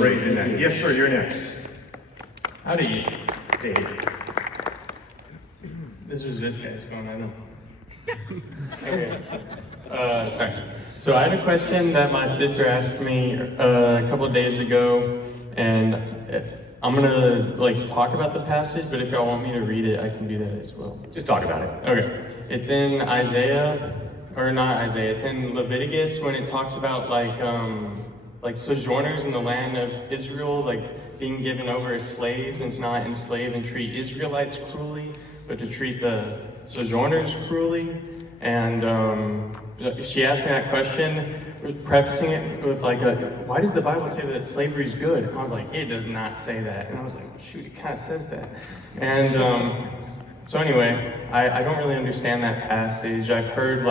Raise your hand. Yes, sir, you're next. Howdy. Dave. This was this guy's phone, I know. Okay. Sorry. So I had a question that my sister asked me a couple of days ago, and I'm gonna talk about the passage, but if y'all want me to read it, I can do that as well. Just talk about it. Okay. It's in Isaiah, or not Isaiah, it's in Leviticus when it talks about sojourners in the land of Israel, being given over as slaves and to not enslave and treat Israelites cruelly, but to treat the sojourners cruelly. And she asked me that question, prefacing it with why does the Bible say that slavery is good? And I was like, it does not say that. And I was like, shoot, it kind of says that. And so anyway, I don't really understand that passage. I've heard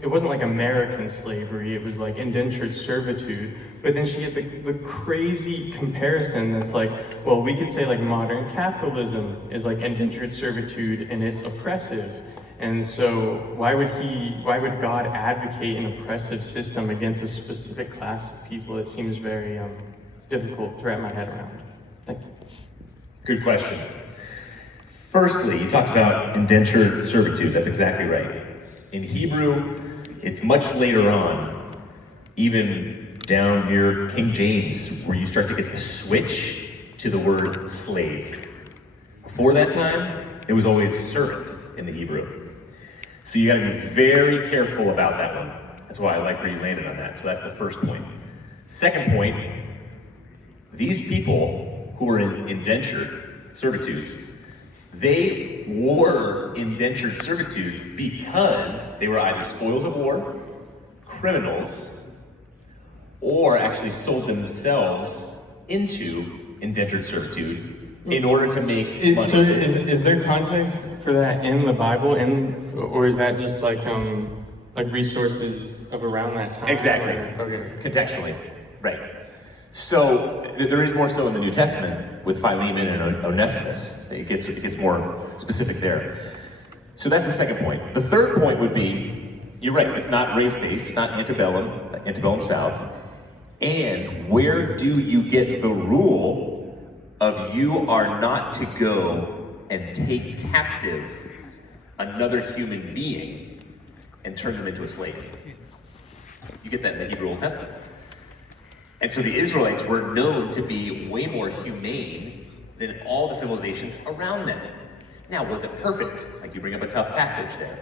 it wasn't like American slavery, it was like indentured servitude. But then she had the crazy comparison that's well, we could say modern capitalism is like indentured servitude and it's oppressive. And so why would God advocate an oppressive system against a specific class of people? It seems very difficult to wrap my head around. Thank you. Good question. Firstly, you talked about indentured servitude. That's exactly right. In Hebrew, it's much later on, even down near King James, where you start to get the switch to the word slave. Before that time, it was always servant in the Hebrew. So you gotta be very careful about that one. That's why I like where you landed on that. So that's the first point. Second point, these people who were in indentured servitudes, they wore indentured servitude because they were either spoils of war, criminals, or actually sold themselves into indentured servitude in order to make money. So is there context for that in the Bible, or is that just resources of around that time? Exactly. Okay. Contextually, right. So there is more so in the New Testament with Philemon and Onesimus. It gets more specific there. So that's the second point. The third point would be, you're right, it's not race-based, it's not antebellum South. And where do you get the rule of you are not to go and take captive another human being and turn them into a slave? You get that in the Hebrew Old Testament. And so the Israelites were known to be way more humane than all the civilizations around them. Now, was it perfect? You bring up a tough passage there.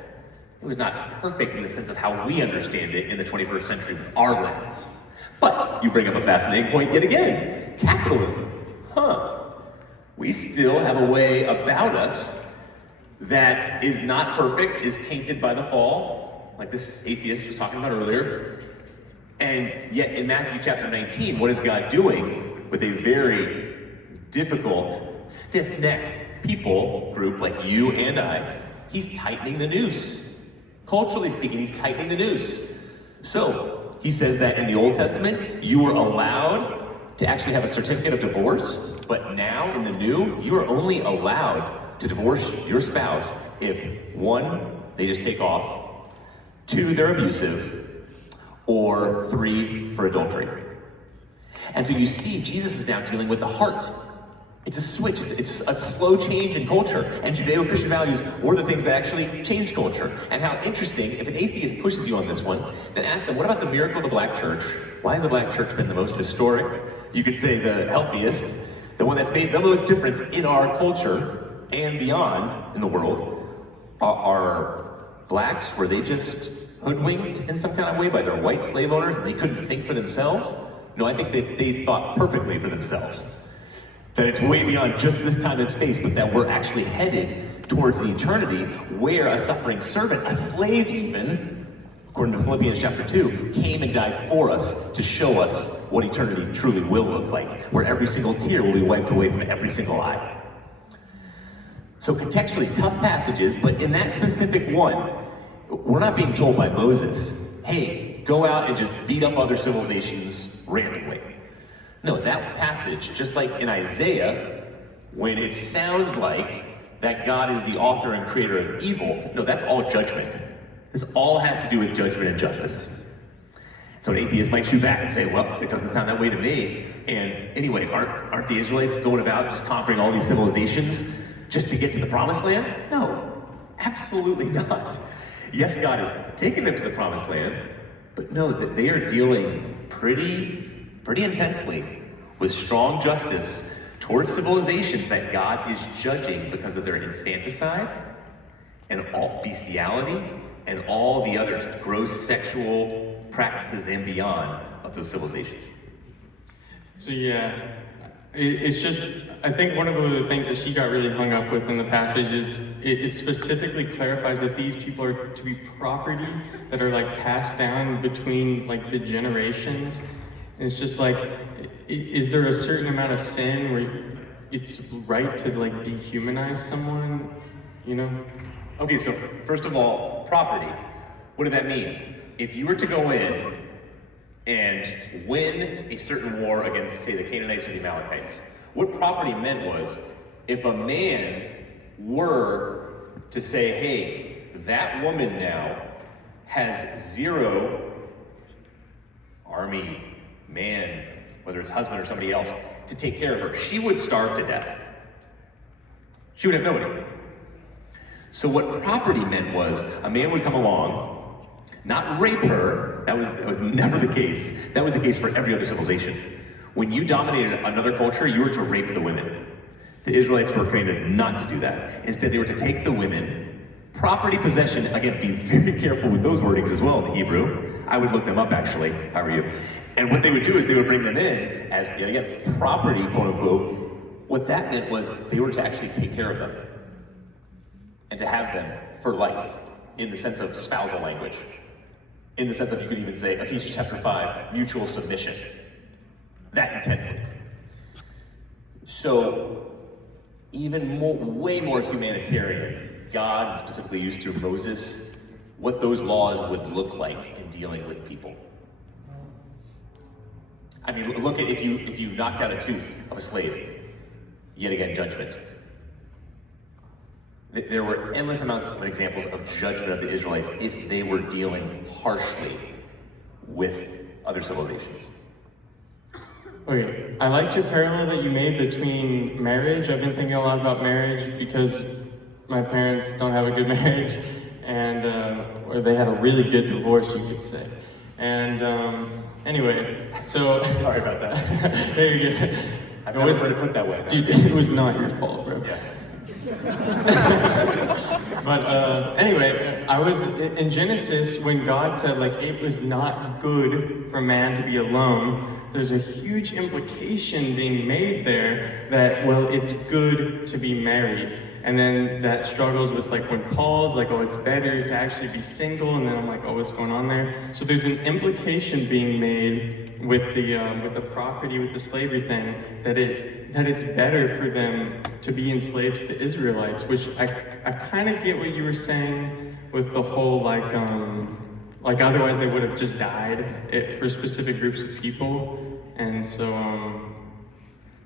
It was not perfect in the sense of how we understand it in the 21st century with our lens. But you bring up a fascinating point yet again. Capitalism. We still have a way about us that is not perfect, is tainted by the fall, like this atheist was talking about earlier. And yet in Matthew chapter 19, what is God doing with a very difficult, stiff-necked people group like you and I? He's tightening the noose. Culturally speaking, he's tightening the noose. So he says that in the Old Testament, you were allowed to actually have a certificate of divorce, but now in the New, you are only allowed to divorce your spouse if 1, they just take off, 2, they're abusive, or 3, for adultery. And so you see, Jesus is now dealing with the heart. It's a switch, it's a slow change in culture. And Judeo-Christian values were the things that actually changed culture. And how interesting, if an atheist pushes you on this one, then ask them, what about the miracle of the black church? Why has the black church been the most historic? You could say the healthiest, the one that's made the most difference in our culture and beyond in the world. Are blacks, were they just hoodwinked in some kind of way by their white slave owners and they couldn't think for themselves? No, I think that they thought perfectly for themselves. That it's way beyond just this time and space, but that we're actually headed towards an eternity where a suffering servant, a slave even, according to Philippians chapter 2, came and died for us to show us what eternity truly will look like, where every single tear will be wiped away from every single eye. So contextually tough passages, but in that specific one, we're not being told by Moses, hey, go out and just beat up other civilizations randomly. No, that passage, just like in Isaiah, when it sounds like that God is the author and creator of evil, no, that's all judgment. This all has to do with judgment and justice. So an atheist might shoot back and say, well, it doesn't sound that way to me. And anyway, aren't the Israelites going about just conquering all these civilizations just to get to the promised land? No, absolutely not. Yes, God has taken them to the promised land, but no, that they are dealing pretty intensely with strong justice towards civilizations that God is judging because of their infanticide and all bestiality and all the other gross sexual practices and beyond of those civilizations. So yeah, it's just, I think one of the things that she got really hung up with in the passage is it specifically clarifies that these people are to be property that are like passed down between like the generations. And it's just like, is there a certain amount of sin where it's right to like dehumanize someone, you know? Okay, so first of all, property. What did that mean? If you were to go in and win a certain war against, say, the Canaanites or the Amalekites, what property meant was, if a man were to say, hey, that woman now has 0 army, man, whether it's husband or somebody else, to take care of her, she would starve to death. She would have nobody. So what property meant was, a man would come along, not rape her, that was never the case. That was the case for every other civilization. When you dominated another culture, you were to rape the women. The Israelites were created not to do that. Instead, they were to take the women, property possession, again, be very careful with those wordings as well in the Hebrew. I would look them up actually, if I were you. And what they would do is they would bring them in as, yet again, property, quote unquote. What that meant was they were to actually take care of them and to have them for life, in the sense of spousal language. In the sense of, you could even say, Ephesians chapter 5, mutual submission. That intensely. So, even more, way more humanitarian, God specifically used through Moses, what those laws would look like in dealing with people. I mean, look at if you knocked out a tooth of a slave, yet again, judgment. There were endless amounts of examples of judgment of the Israelites if they were dealing harshly with other civilizations. Okay, I liked your parallel that you made between marriage. I've been thinking a lot about marriage because my parents don't have a good marriage, and or they had a really good divorce, you could say. And anyway, so Sorry about that. there you go. I've never heard it put that way. Dude, it was not your fault, bro. Yeah. But anyway, I was in Genesis when God said like it was not good for man to be alone. There's a huge implication being made there that, well, it's good to be married. And then that struggles with like when Paul's like, oh, it's better to actually be single, and then I'm like, oh, what's going on there? So there's an implication being made with the property, with the slavery thing, that it's better for them to be enslaved to the Israelites, which I kind of get what you were saying with the whole like otherwise they would have just died for specific groups of people. And so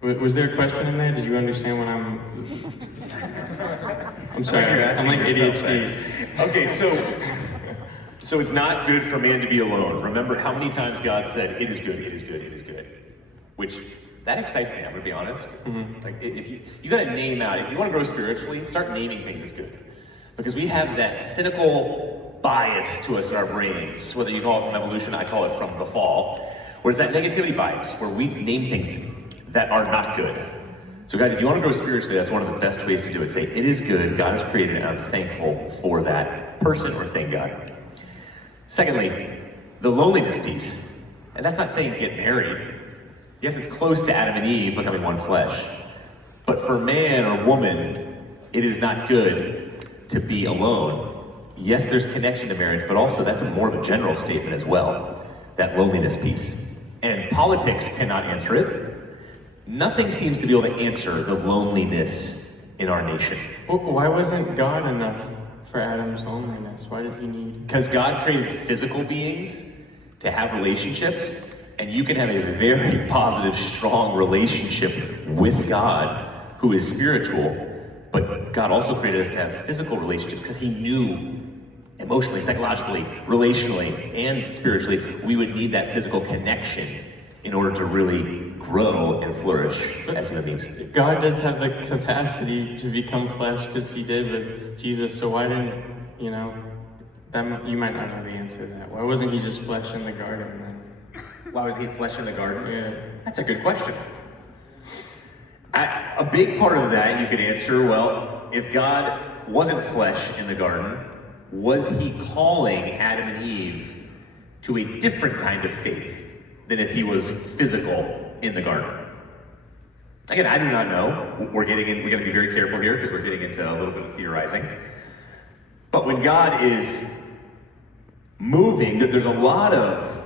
was there a question in there? Did you understand what I'm sorry, I'm like ADHD. Okay, so it's not good for man to be alone. Remember how many times God said, it is good, it is good, it is good. Which, that excites me, I'm gonna be honest. Mm-hmm. Like, if you gotta name out, if you wanna grow spiritually, start naming things as good. Because we have that cynical bias to us in our brains, whether you call it from evolution, I call it from the fall, where it's that negativity bias, where we name things that are not good. So guys, if you want to grow spiritually, that's one of the best ways to do it. Say, it is good, God has created it, and I'm thankful for that person or thing, God. Secondly, the loneliness piece. And that's not saying get married. Yes, it's close to Adam and Eve becoming one flesh. But for man or woman, it is not good to be alone. Yes, there's connection to marriage, but also that's more of a general statement as well, that loneliness piece. And politics cannot answer it. Nothing seems to be able to answer the loneliness in our nation. Why wasn't God enough for Adam's loneliness? Why did he need? Because God created physical beings to have relationships, and you can have a very positive, strong relationship with God, who is spiritual, but God also created us to have physical relationships because he knew emotionally, psychologically, relationally, and spiritually, we would need that physical connection in order to really grow and flourish as human beings. God does have the capacity to become flesh because he did with Jesus, so why didn't, you know, you might not know the answer to that. Why wasn't he just flesh in the garden then? Why was he flesh in the garden? Yeah. That's a good question. A big part of that you could answer, well, if God wasn't flesh in the garden, was he calling Adam and Eve to a different kind of faith than if he was physical in the garden? Again, I do not know. We got to be very careful here because we're getting into a little bit of theorizing. But when God is moving, there's a lot of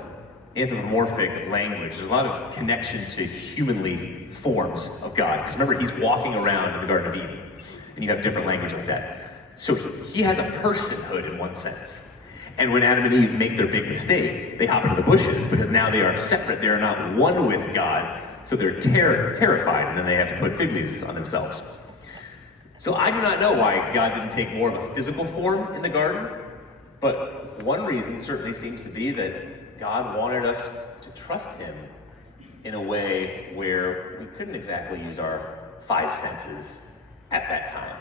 anthropomorphic language. There's a lot of connection to humanly forms of God. Because remember, he's walking around in the Garden of Eden, and you have different language like that. So he has a personhood in one sense. And when Adam and Eve make their big mistake, they hop into the bushes because now they are separate. They are not one with God, so they're terrified, and then they have to put fig leaves on themselves. So I do not know why God didn't take more of a physical form in the garden, but one reason certainly seems to be that God wanted us to trust him in a way where we couldn't exactly use our five senses at that time.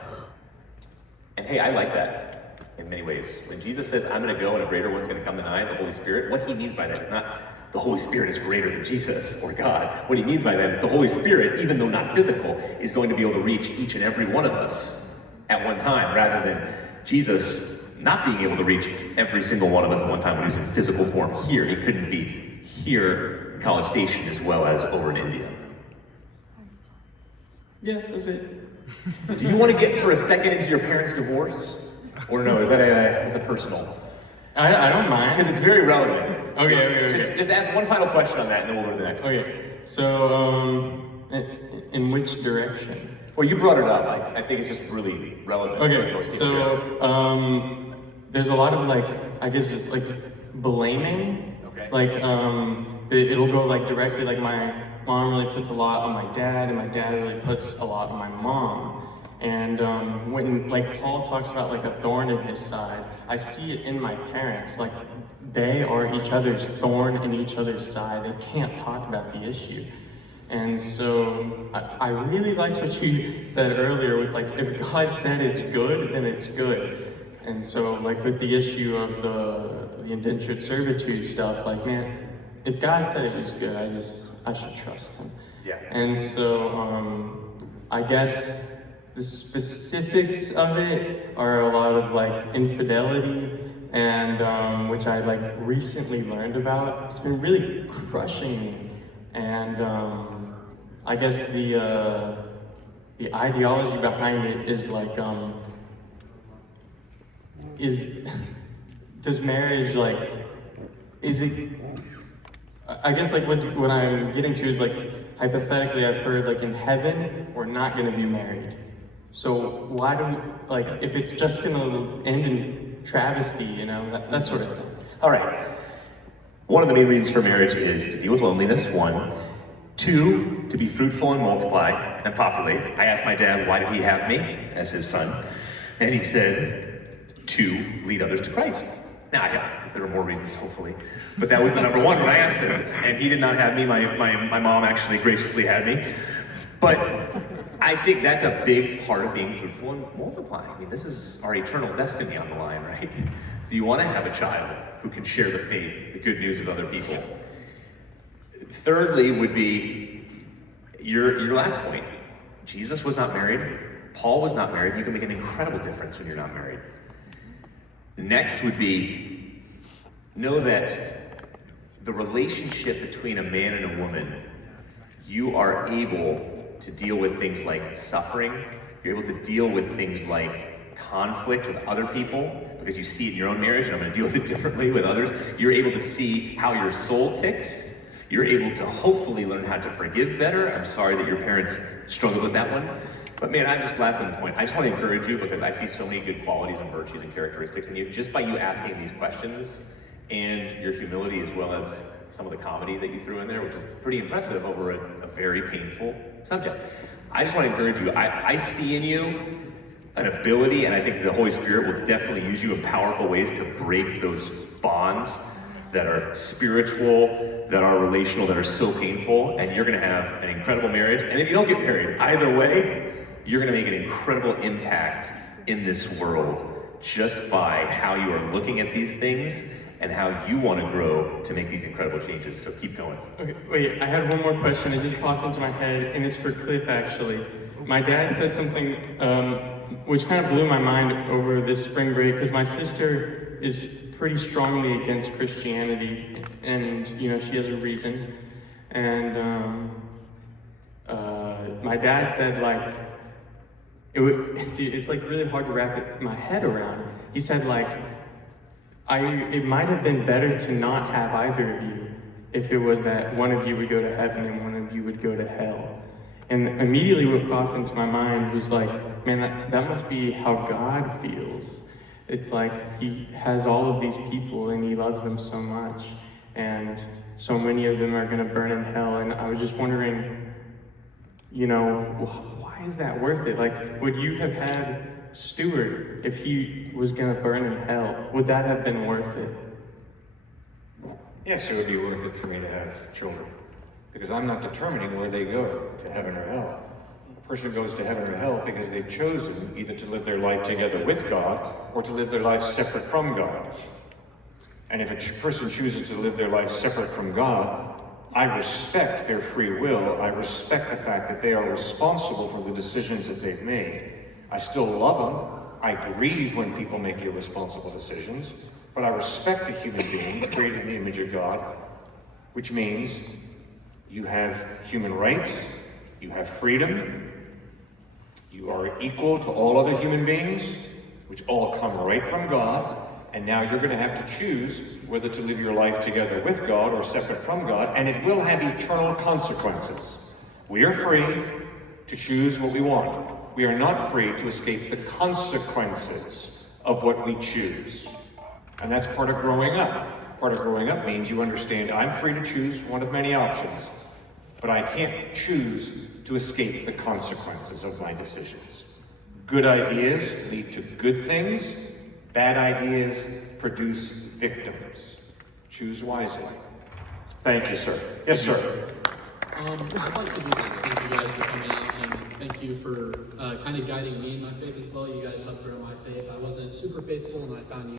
And hey, I like that in many ways. When Jesus says, I'm going to go and a greater one's going to come than I, the Holy Spirit, what he means by that is not the Holy Spirit is greater than Jesus or God. What he means by that is the Holy Spirit, even though not physical, is going to be able to reach each and every one of us at one time, rather than Jesus not being able to reach every single one of us at one time when he was in physical form here. He couldn't be here in College Station as well as over in India. Yeah, that's it. Do you want to get for a second into your parents' divorce? Or no, is that it's a personal? I don't mind. Because it's very relevant. Okay. Just ask one final question on that and then we'll go to the next. Okay, so, in which direction? Well, you brought it up. I think it's just really relevant. Okay, so, there's a lot of I guess blaming. Okay. It'll go directly, my mom really puts a lot on my dad, and my dad really puts a lot on my mom. And when Paul talks about a thorn in his side, I see it in my parents. They are each other's thorn in each other's side. They can't talk about the issue. And so I really liked what you said earlier with if God said it's good, then it's good. And so with the issue of the indentured servitude stuff, man, if God said it was good, I should trust him. Yeah. And so I guess the specifics of it are a lot of infidelity, and which I recently learned about. It's been really crushing me, and I guess the ideology behind it is does marriage is it? I guess what I'm getting to is hypothetically I've heard in heaven we're not going to be married. So why do we, if it's just gonna end in travesty, that sort of thing. All right. One of the main reasons for marriage is to deal with loneliness, one. Two, to be fruitful and multiply and populate. I asked my dad, why did he have me as his son? And he said, to lead others to Christ. Now, there are more reasons, hopefully, but that was the number one when I asked him. And he did not have me, my mom actually graciously had me. But I think that's a big part of being fruitful and multiplying. I mean, this is our eternal destiny on the line, right? So you want to have a child who can share the faith, the good news with other people. Thirdly would be your last point. Jesus was not married. Paul was not married. You can make an incredible difference when you're not married. Next would be, know that the relationship between a man and a woman, you are able to deal with things like suffering. You're able to deal with things like conflict with other people because you see it in your own marriage, and I'm going to deal with it differently with others. You're able to see how your soul ticks. You're able to hopefully learn how to forgive better. I'm sorry that your parents struggled with that one. But man, I'm just last on this point. I just want to encourage you because I see so many good qualities and virtues and characteristics in you just by you asking these questions, and your humility as well as some of the comedy that you threw in there, which is pretty impressive over a very painful subject. I just want to encourage you. I see in you an ability, and I think the Holy Spirit will definitely use you in powerful ways to break those bonds that are spiritual, that are relational, that are so painful, and you're gonna have an incredible marriage. And if you don't get married, either way, you're gonna make an incredible impact in this world just by how you are looking at these things and how you want to grow to make these incredible changes. So keep going. Okay, wait, I had one more question. It just popped into my head, and it's for Cliff, actually. My dad said something which kind of blew my mind over this spring break, because my sister is pretty strongly against Christianity, and she has a reason. And my dad said, like, it's like really hard to wrap my head around. He said, like, it might have been better to not have either of you if it was that one of you would go to heaven and one of you would go to hell. And immediately what popped into my mind was like, man, that must be how God feels. It's like he has all of these people and he loves them so much, and so many of them are gonna burn in hell. And I was just wondering, why is that worth it? Like, would you have had Stuart if he was gonna burn in hell? Would that have been worth it? Yes, it would be worth it for me to have children, because I'm not determining where they go, to heaven or hell. A person goes to heaven or hell because they've chosen either to live their life together with God or to live their life separate from God. And if a person chooses to live their life separate from God, I respect their free will. I respect the fact that they are responsible for the decisions that they've made. I still love them. I grieve when people make irresponsible decisions, but I respect a human being created in the image of God, which means you have human rights, you have freedom, you are equal to all other human beings, which all come right from God, and now you're going to have to choose whether to live your life together with God or separate from God, and it will have eternal consequences. We are free to choose what we want. We are not free to escape the consequences of what we choose. And that's part of growing up. Part of growing up means you understand I'm free to choose one of many options, but I can't choose to escape the consequences of my decisions. Good ideas lead to good things. Bad ideas produce victims. Choose wisely. Thank you, sir. Yes, sir. I'd like to just thank you guys for coming out, and thank you for kind of guiding me in my faith as well. You guys helped grow my faith. I wasn't super faithful, and I found you